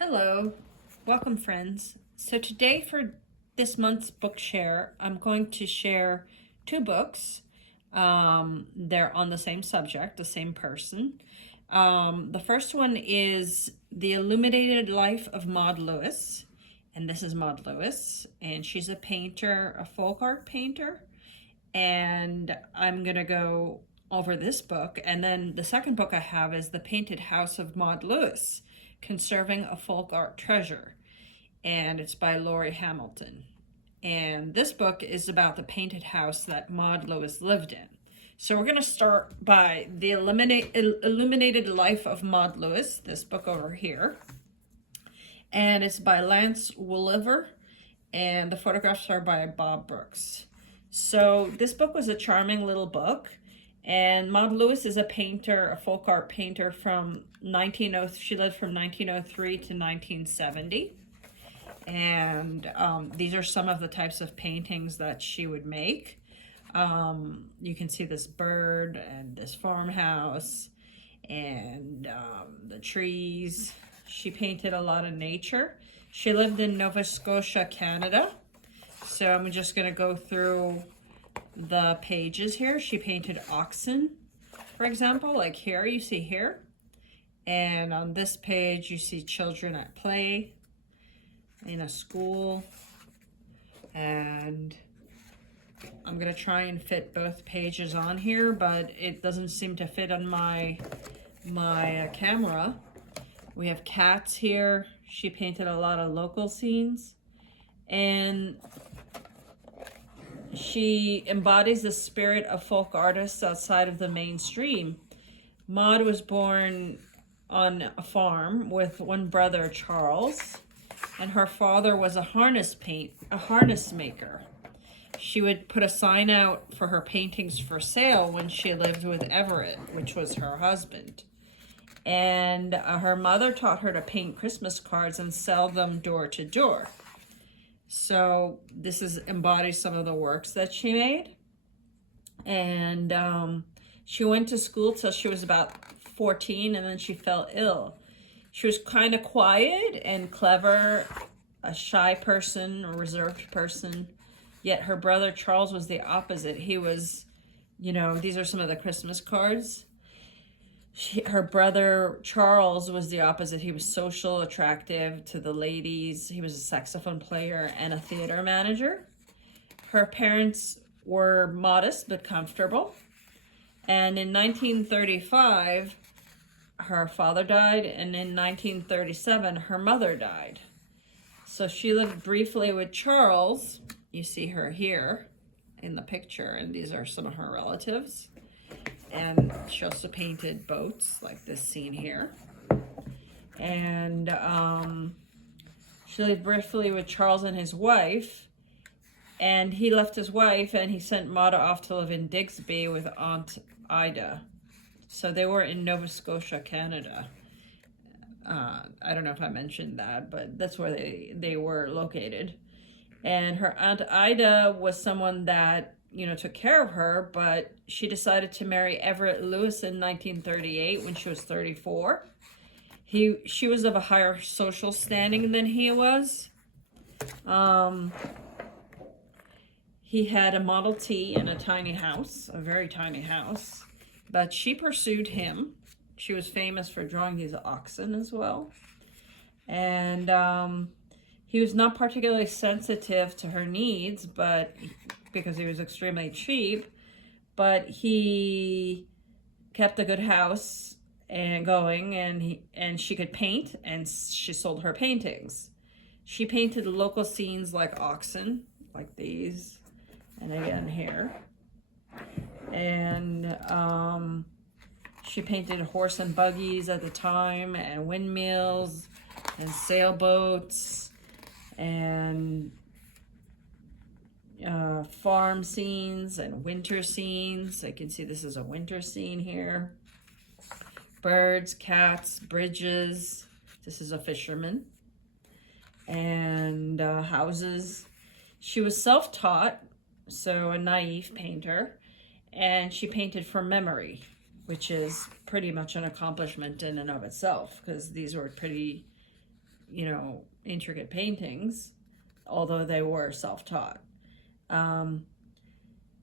Hello, welcome friends. So today for this month's book share, I'm going to share two books. They're on the same subject, the same person. The first one is The Illuminated Life of Maude Lewis. And this is Maude Lewis, and she's a painter, a folk art painter. And I'm going to go over this book. And then the second book I have is The Painted House of Maude Lewis, Conserving a Folk Art Treasure. And it's by Laurie Hamilton. And this book is about the painted house that Maude Lewis lived in. So we're going to start by The Illuminated Life of Maude Lewis, this book over here. And it's by Lance Wooliver, and the photographs are by Bob Brooks. So this book was a charming little book, and Maude Lewis is a painter, a folk art painter from she lived from 1903 to 1970. And these are some of the types of paintings that she would make. You can see this bird and this farmhouse and the trees. She painted a lot of nature. She lived in Nova Scotia, Canada. So I'm just going to go through the pages here. She painted oxen, for example, like here, you see here. And on this page, you see children at play in a school. And I'm going to try and fit both pages on here, but it doesn't seem to fit on my camera. We have cats here. She painted a lot of local scenes. And she embodies the spirit of folk artists outside of the mainstream. Maude was born on a farm with one brother, Charles, and her father was a harness maker. She would put a sign out for her paintings for sale when she lived with Everett, which was her husband. And her mother taught her to paint Christmas cards and sell them door to door. So this embodies some of the works that she made. And she went to school till she was about 14, and then she fell ill. She was kind of quiet and clever, a shy person, a reserved person. Yet her brother Charles was the opposite. He was, these are some of the Christmas cards. Her brother Charles was the opposite. He was social, attractive to the ladies. He was a saxophone player and a theater manager. Her parents were modest but comfortable. And in 1935, her father died, and in 1937, her mother died. So she lived briefly with Charles. You see her here in the picture, and these are some of her relatives. And she also painted boats, like this scene here. And she lived briefly with Charles and his wife. And he left his wife, and he sent Maude off to live in Digsby with Aunt Ida. So they were in Nova Scotia, Canada. I don't know if I mentioned that, but that's where they were located. And her Aunt Ida was someone that took care of her, but she decided to marry Everett Lewis in 1938 when she was 34. She was of a higher social standing than he was. He had a Model T and a tiny house, a very tiny house, but she pursued him. She was famous for drawing these oxen as well. And he was not particularly sensitive to her needs, because he was extremely cheap, but he kept a good house and going, and she could paint, and she sold her paintings. She painted local scenes like oxen, like these, and again here. And she painted horse and buggies at the time, and windmills, and sailboats, and farm scenes and winter scenes. I can see this is a winter scene here. Birds, cats, bridges. This is a fisherman. And houses. She was self-taught, so a naive painter. And she painted from memory, which is pretty much an accomplishment in and of itself, because these were pretty you know, intricate paintings, although they were self-taught.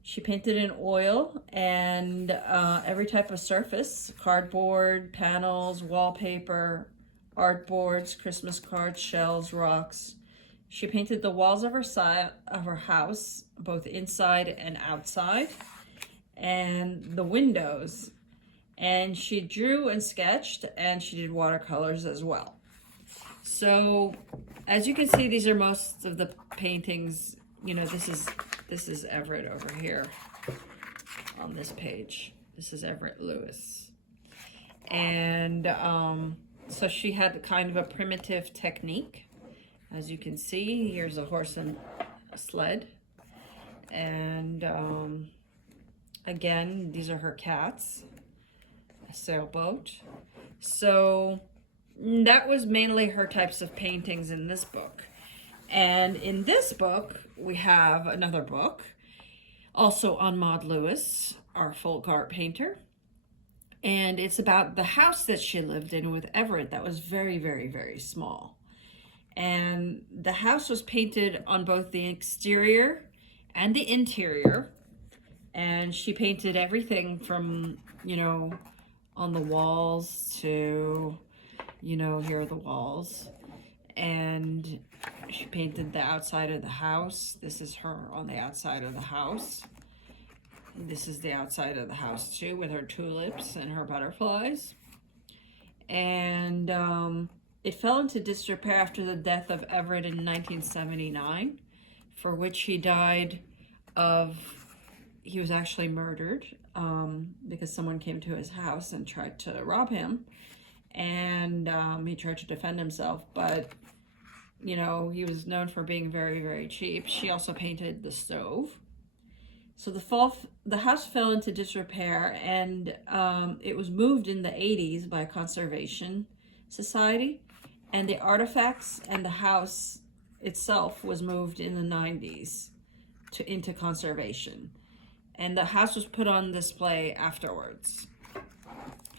She painted in oil and every type of surface: cardboard, panels, wallpaper, art boards, Christmas cards, shells, rocks. She painted the walls of her house, both inside and outside, and the windows. And she drew and sketched, and she did watercolors as well. So, as you can see, these are most of the paintings. You know, this is Everett over here on this page. This is Everett Lewis. And so she had kind of a primitive technique. As you can see, here's a horse and a sled. And again, these are her cats, a sailboat. So that was mainly her types of paintings in this book. And in this book, we have another book, also on Maude Lewis, our folk art painter. And it's about the house that she lived in with Everett that was very, very, very small. And the house was painted on both the exterior and the interior. And she painted everything from, you know, on the walls to, you know, here are the walls. And she painted the outside of the house. This is her on the outside of the house. This is the outside of the house too, with her tulips and her butterflies. And it fell into disrepair after the death of Everett in 1979, for which he died of, he was actually murdered because someone came to his house and tried to rob him. And he tried to defend himself, but, you know, he was known for being very, very cheap. She also painted the stove. So the house fell into disrepair, and it was moved in the 80s by a conservation society, and the artifacts and the house itself was moved in the 90s into conservation. And the house was put on display afterwards.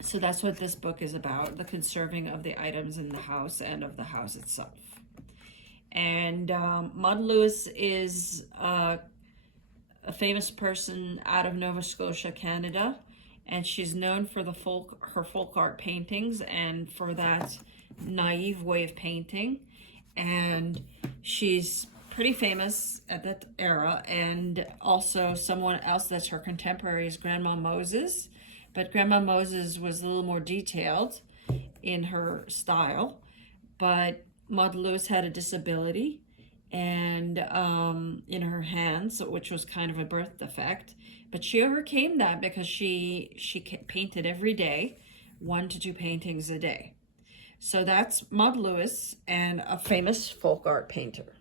So that's what this book is about, the conserving of the items in the house and of the house itself. And Maude Lewis is a famous person out of Nova Scotia, Canada, and she's known for her folk art paintings and for that naive way of painting. And she's pretty famous at that era. And also someone else that's her contemporary is Grandma Moses. But Grandma Moses was a little more detailed in her style. But Maude Lewis had a disability and in her hands, which was kind of a birth defect. But she overcame that because she painted every day, 1 to 2 paintings a day. So that's Maude Lewis, and a famous folk art painter.